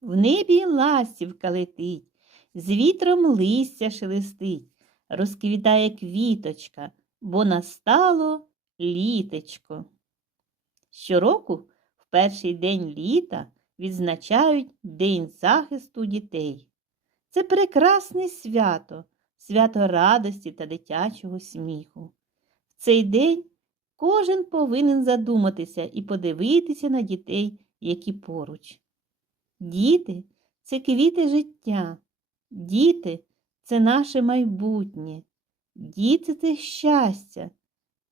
В небі ластівка летить, з вітром листя шелестить, розквітає квіточка, бо настало літечко. Щороку в перший день літа відзначають День захисту дітей. Це прекрасне свято, свято радості та дитячого сміху. В цей день кожен повинен задуматися і подивитися на дітей, які поруч. Діти це квіти життя, діти це наше майбутнє, діти це щастя,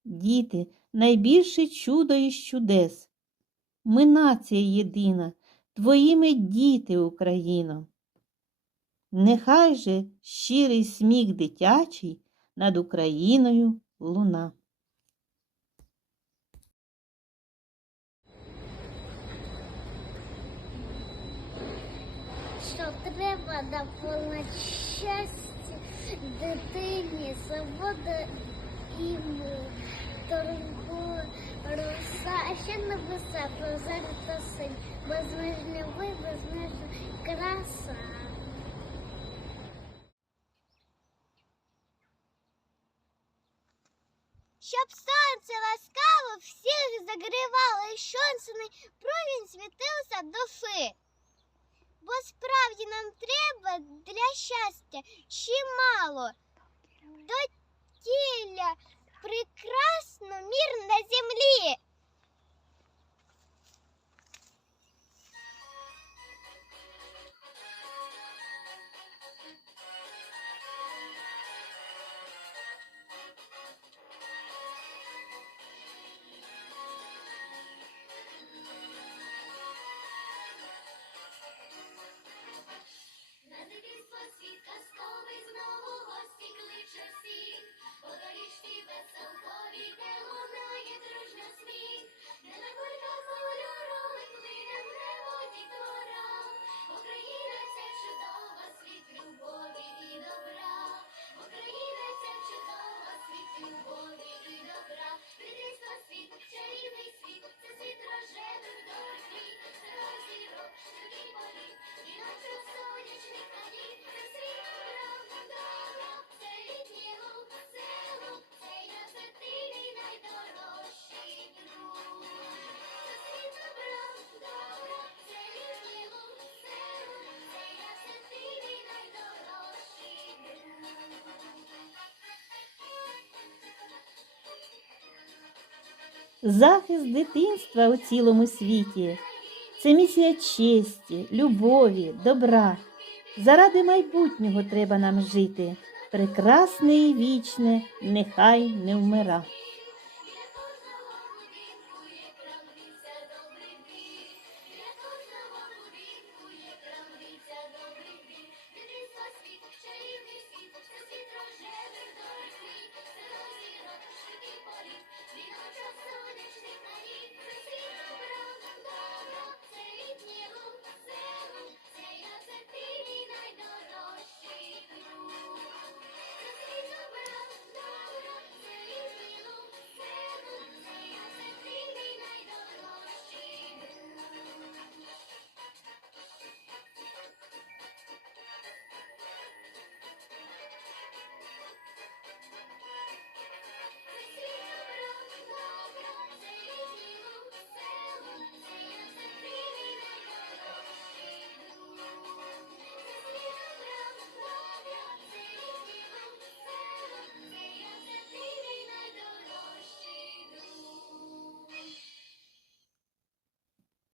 діти найбільше чудо із чудес. Ми нація єдина, твоїми діти, Україно. Нехай же щирий сміх дитячий над Україною луна. треба на повне щастя дитині, свобода і мир. Торгу роса, а ще небеса, прозорі та синь, безмежний ви, безмежна краса. Щоб сонце ласкаво всіх загрівало, і сонцяний промінь світився душі. Бо справді нам треба для щастя чимало. До тіля прекрасно мір на землі. Захист дитинства у цілому світі це місія честі, любові, добра. Заради майбутнього треба нам жити. Прекрасне і вічне, нехай не вмира.